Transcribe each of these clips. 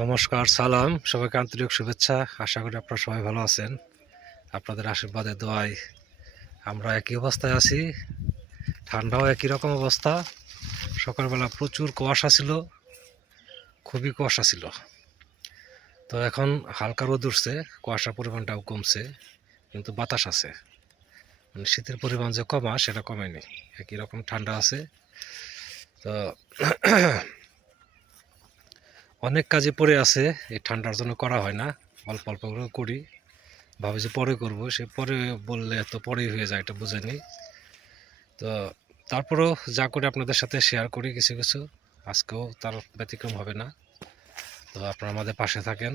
নমস্কার, সালাম, সবাইকে আন্তরিক শুভেচ্ছা। আশা করি আপনারা সবাই ভালো আছেন। আপনাদের আশীর্বাদে দোয়ায় আমরা একই অবস্থায় আছি। ঠান্ডাও একই রকম অবস্থা। সকালবেলা প্রচুর কুয়াশা ছিল, খুবই কুয়াশা ছিল। তো এখন হালকা রোদ উঠছে, কুয়াশার পরিমাণটাও কমছে, কিন্তু বাতাস আছে। মানে শীতের পরিমাণ যে কমা সেটা কমেনি, একই রকম ঠান্ডা আছে। তো অনেক কাজে পড়ে আছে, এই ঠান্ডার জন্য করা হয় না, অল্প অল্প করে করি। ভাবে যে পরে করব, সে পরে বললে তো পরেই হয়ে যায়, এটা বুঝেনি। তো তারপরেও যা করে আপনাদের সাথে শেয়ার করি কিছু কিছু, আজকেও তার ব্যতিক্রম হবে না। তো আপনারা আমাদের পাশে থাকেন।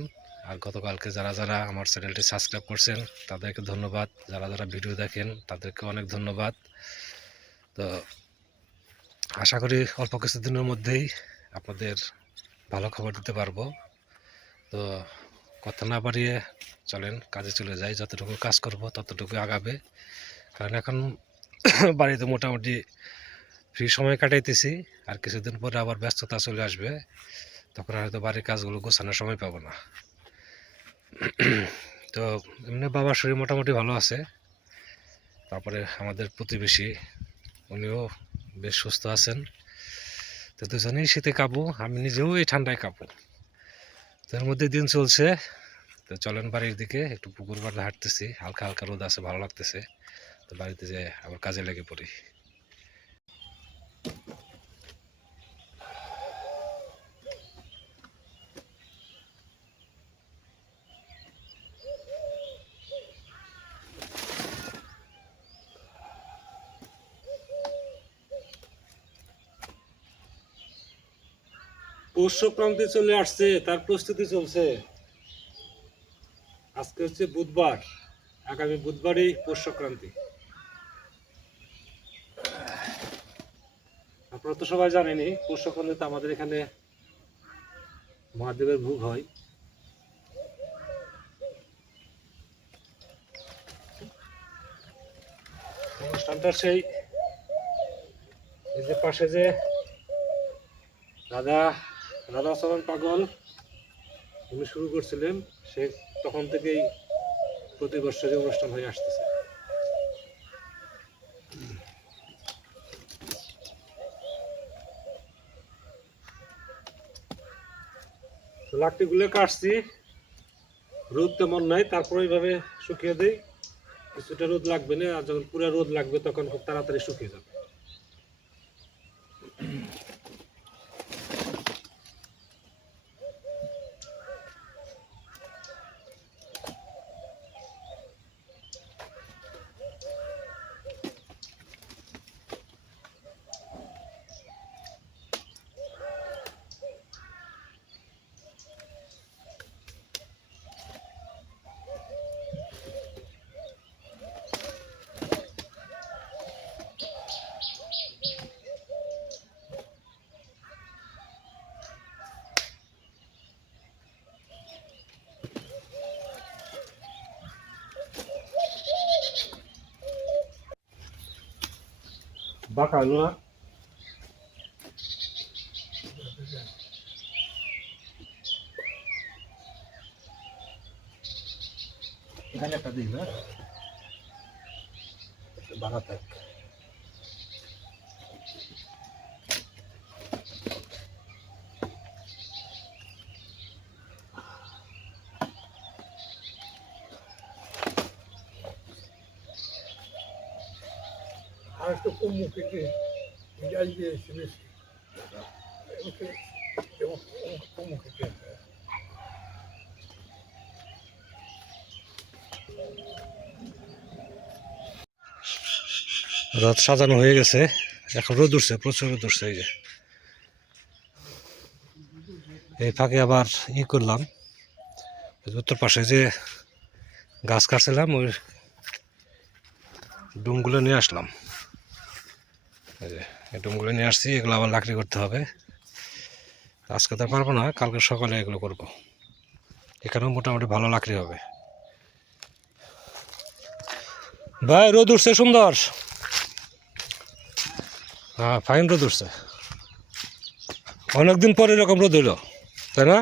আর গতকালকে যারা যারা আমার চ্যানেলটি সাবস্ক্রাইব করছেন তাদেরকে ধন্যবাদ, যারা যারা ভিডিও দেখেন তাদেরকে অনেক ধন্যবাদ। তো আশা করি অল্প কিছুদিনের মধ্যেই আপনাদের ভালো খবর দিতে পারবো। তো কথা না বাড়িয়ে চলেন কাজে চলে যাই। যতটুকু কাজ করব ততটুকু আগাবে, কারণ এখন বাড়িতে মোটামুটি ফ্রি সময় কাটাইতেছি। আর কিছুদিন পরে আবার ব্যস্ততা চলে আসবে, তখন হয়তো বাড়ির কাজগুলো গোছানোর সময় পাবো না। তো এমনি বাবার শরীর মোটামুটি ভালো আছে। তারপরে আমাদের প্রতিবেশী, উনিও বেশ সুস্থ আছেন। তো দুজনেই শীতে কাঁপু, আমি নিজেও এই ঠান্ডায় কাঁপু। তো এর মধ্যে দিন চলছে। তো চলেন বাড়ির দিকে, একটু পুকুর পাড়ে হাঁটতেছি, হালকা হালকা রোদ আছে, ভালো লাগতেছে। তো বাড়িতে যেয়ে আবার কাজে লেগে পড়ি। পৌষ সংক্রান্তি চলে আসছে, তার প্রস্তুতি চলছে। আজকে হচ্ছে বুধবার, আগামী বুধবারই পৌষ সংক্রান্তি। আপনারা তো সবাই জানেনই, পৌষ সংক্রান্তিতে আমাদের এখানে মহাদেবের ভোগ হয়। অনুষ্ঠানটা সেই এই যে পাশে যে রাধা রাধাচরণ পাগল উনি শুরু করছিলেন, সে তখন থেকেই প্রতি বছর যে অনুষ্ঠান হয়ে আসতেছে। লাকড়িগুলো কাটছি, রোদ তেমন নাই, তারপরে এইভাবে শুকিয়ে দিই। কিছুটা রোদ লাগবে না, আর যখন পুরো রোদ লাগবে তখন খুব তাড়াতাড়ি শুকিয়ে যাবে। বাঁকা হলো না? এখানে একটা দিই না, বাঁকা থাক। আর একটু কম মুখে যাই দিয়েছি বেশি কম মুখে রথ সাজানো হয়ে গেছে, এখন রোদ উঠছে, প্রচুর রোদ উঠছে। এই যে এই ফাঁকে আবার করলাম, উত্তর পাশে যে গাছ কাটছিলাম ওই ডুমগুলো নিয়ে আসলাম। এই যে এই ডুমগুলো নিয়ে আসছি, এগুলো আবার লাকড়ি করতে হবে। আজকে তো পারবো না, কালকে সকালে এগুলো করব। এখানেও মোটামুটি ভালো লাকড়ি হবে। ভাই রোদ উঠছে সুন্দর, হ্যাঁ ফাইন রোদ উঠছে। অনেকদিন পরে এরকম রোদ হইল, তাই না?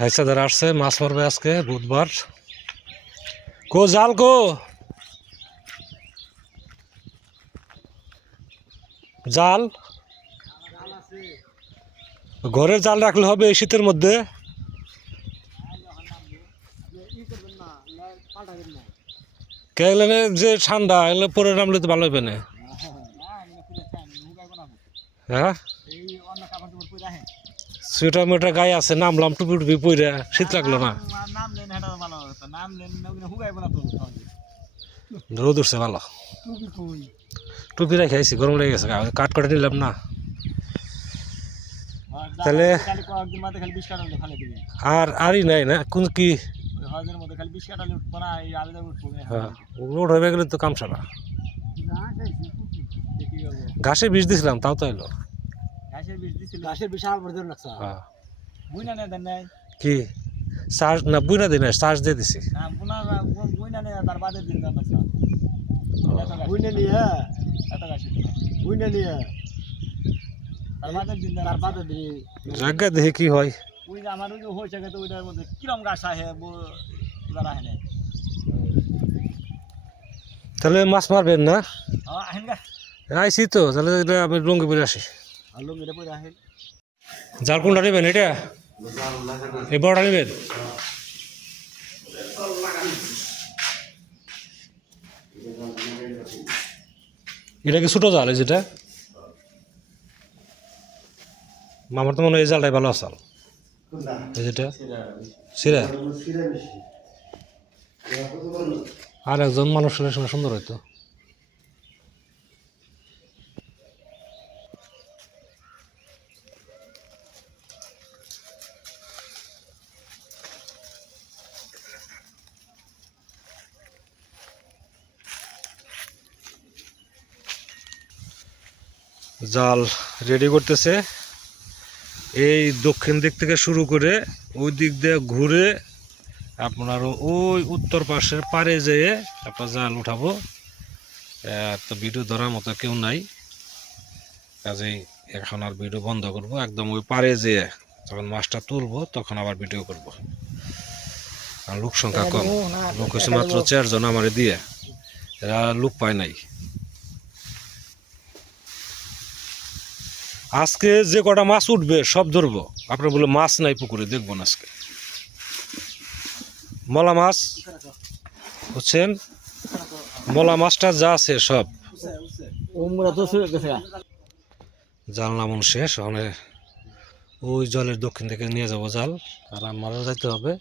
হাইসাদার আসছে মাছ মারবে আজকে বুধবার। কো জাল কো জাল ঘরের জাল রাখলে হবে এই শীতের মধ্যে। কেলেনে যে ঠান্ডা এগুলো পরে নামলে তো ভালো হবে না। হ্যাঁ সোয়েটার মোয়েটার গায়ে আছে নামলাম টুপি টুপি পরে শীত লাগলো না। রোদ উঠছে ভালো টুপি রেখে আইছি গরম লেগে গেছে কাট করে নিলাম না। তাহলে আর আরই নাই না কোন কি লোড হয়ে গেলে তো কাম সারা। ঘাসে বিষ দিছিলাম তাও তো এলো। কি চার্জ না বুইনা দিই না চার্জ দিয়ে দিছি। জায়গা দেখে কি হয়। তাহলে মাছ মারবেন না? আইসি তো তাহলে আমি লুঙ্গি পরে আসি। জাল কোনটা নেবেন এটা এই বড়টা নেবেন? এটা কি ছোট জাল যেটা? মামার তো মনে হয় এই জালটাই ভালো আসাল যেটা সিরা। আর একজন মানুষ হলে সুন্দর হইতো। জাল রেডি করতেছে এই দক্ষিণ দিক থেকে শুরু করে ওই দিক দিয়ে ঘুরে আপনার ওই উত্তর পাশের পারে যেয়ে আপনার জাল উঠাবো। তো ভিডিও ধরার মতো কেউ নাই কাজেই এখন আর ভিডিও বন্ধ করব। একদম ওই পারে যেয়ে যখন মাছটা তুলবো তখন আবার ভিডিও করব। আর লোক সংখ্যা কম, লোক হচ্ছে মাত্র 4 জন আমারে দিয়ে, এরা লোক পায় নাই। আজকে যে কটা মাছ উঠবে সব ধরবো। আপনার বলে মাছ নাই পুকুরে দেখবো না আজকে। মলা মাছ বুঝছেন, মলা মাছটা যা আছে সব। জাল নামন শেষ, ওখানে ওই জলের দক্ষিণ থেকে নিয়ে যাবো জাল, আর আমারও যাইতে হবে।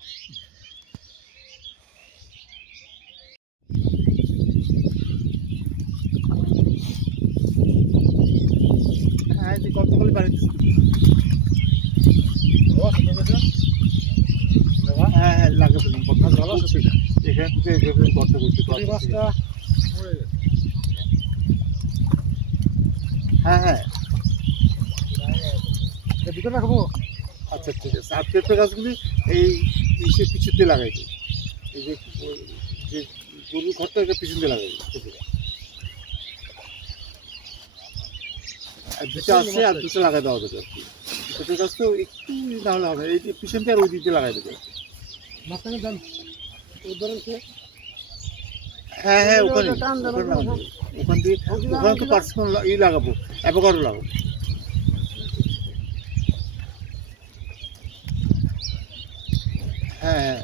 আচ্ছা ঠিক আছে। আর পেঁপে গাছগুলি এই ইসের পিছুতে লাগাইবে, এই যে গরুর ঘরটা এটা পিছন দিয়ে লাগাইবে পেঁপে গাছ। আর দুটো আছে আর দুটো লাগাই দেওয়া যাবে আর কি। পেঁপে গাছ তো একটু না হলে হবে, এই যে পিছন দিয়ে আর ওই দিকে লাগাই দেবে। হ্যাঁ হ্যাঁ ওখানে ওখান দিয়ে ওখানে তো পার্সোনাল ই লাগাবো, অ্যাভোকাডো লাগাবো। হ্যাঁ হ্যাঁ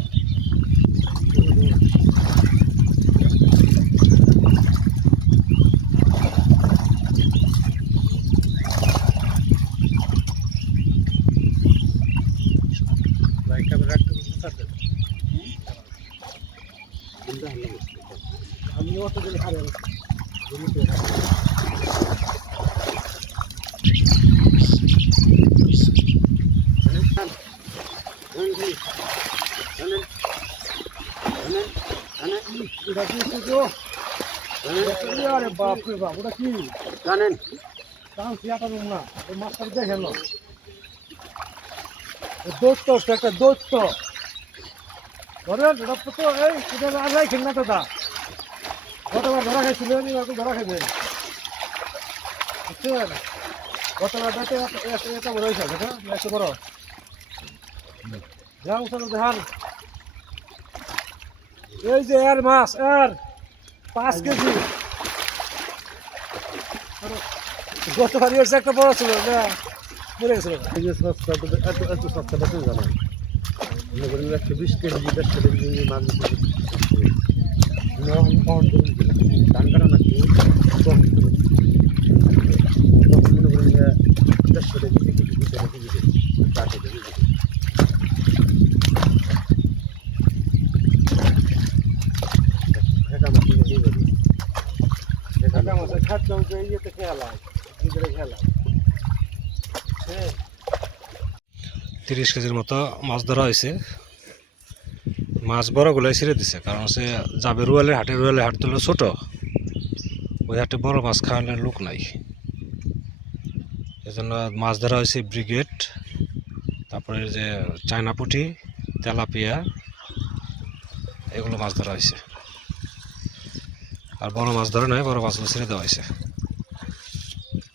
বাপরে বাপ, ওটা কি জানেন? না ওই মাছটা দেখেন দোস্ত, একটা দোস্ত ধরেন এটা তো এই আর রাখেন না দাদা, গতবার ধরা খাইছিলেন এবার তো ধরা খাইবেন বুঝছেন। গতবার এটা বড় হয়েছে, এটা বড় দেখান এই যে এর মাছ এর 5 কেজি গতবারই হচ্ছে একটা বড় ছিল না মরে গেছিল এই যে সস্তা এত এত সস্তা বেতন জানা মনে করেন 120 কেজি 150 কেজি মাছ ধান কাটা নাকি কম মনে করেন 150 কেজি 200 কেজি 400 কেজি ঢাকা মাছ এই বলি ঢাকা মাছ খাদ্য ইয়েতে খেলা ভিতরে খেলা 30 কেজির মতো মাছ ধরা হয়েছে মাছ বড়গুলাই ছেড়ে দিছে কারণ হচ্ছে যাবে রুয়ালের হাট তো ছোট ওই হাটে বড় মাছ খাওয়ানোর লোক নাই এজন্য মাছ ধরা হয়েছে ব্রিগেড তারপরে যে চায়না পুঁটি তেলাপিয়া এগুলো মাছ ধরা হয়েছে আর বড় মাছ ধরে নাই বড় মাছগুলো ছেড়ে দেওয়া হয়েছে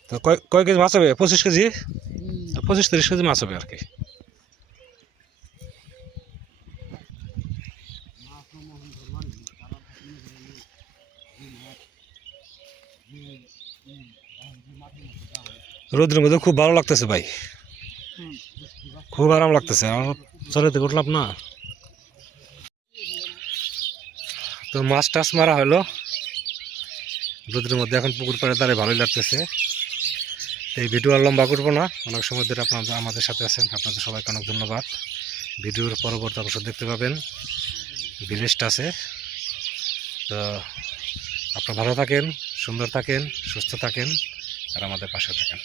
তো কয় কেজি মাছ হবে 25 কেজি 25-30 কেজি মাছ হবে আর কি রোদের মধ্যে খুব ভালো লাগতেছে ভাই খুব আরাম লাগতেছে আমার চলেতে উঠলাম না তো মাছ টাছ মারা হলো রোদের মধ্যে এখন পুকুর পাড়ে দাঁড়িয়ে ভালোই লাগতেছে এই ভিডিও আর লম্বা করবো না অনেক সময় ধরে আপনারা আমাদের সাথে আছেন আপনাদের সবাইকে অনেক ধন্যবাদ ভিডিওর পরবর্তী অবশ্যই দেখতে পাবেন ভিলেজটা আছে তো আপনারা ভালো থাকেন সুন্দর থাকেন সুস্থ থাকেন আর আমাদের পাশে থাকেন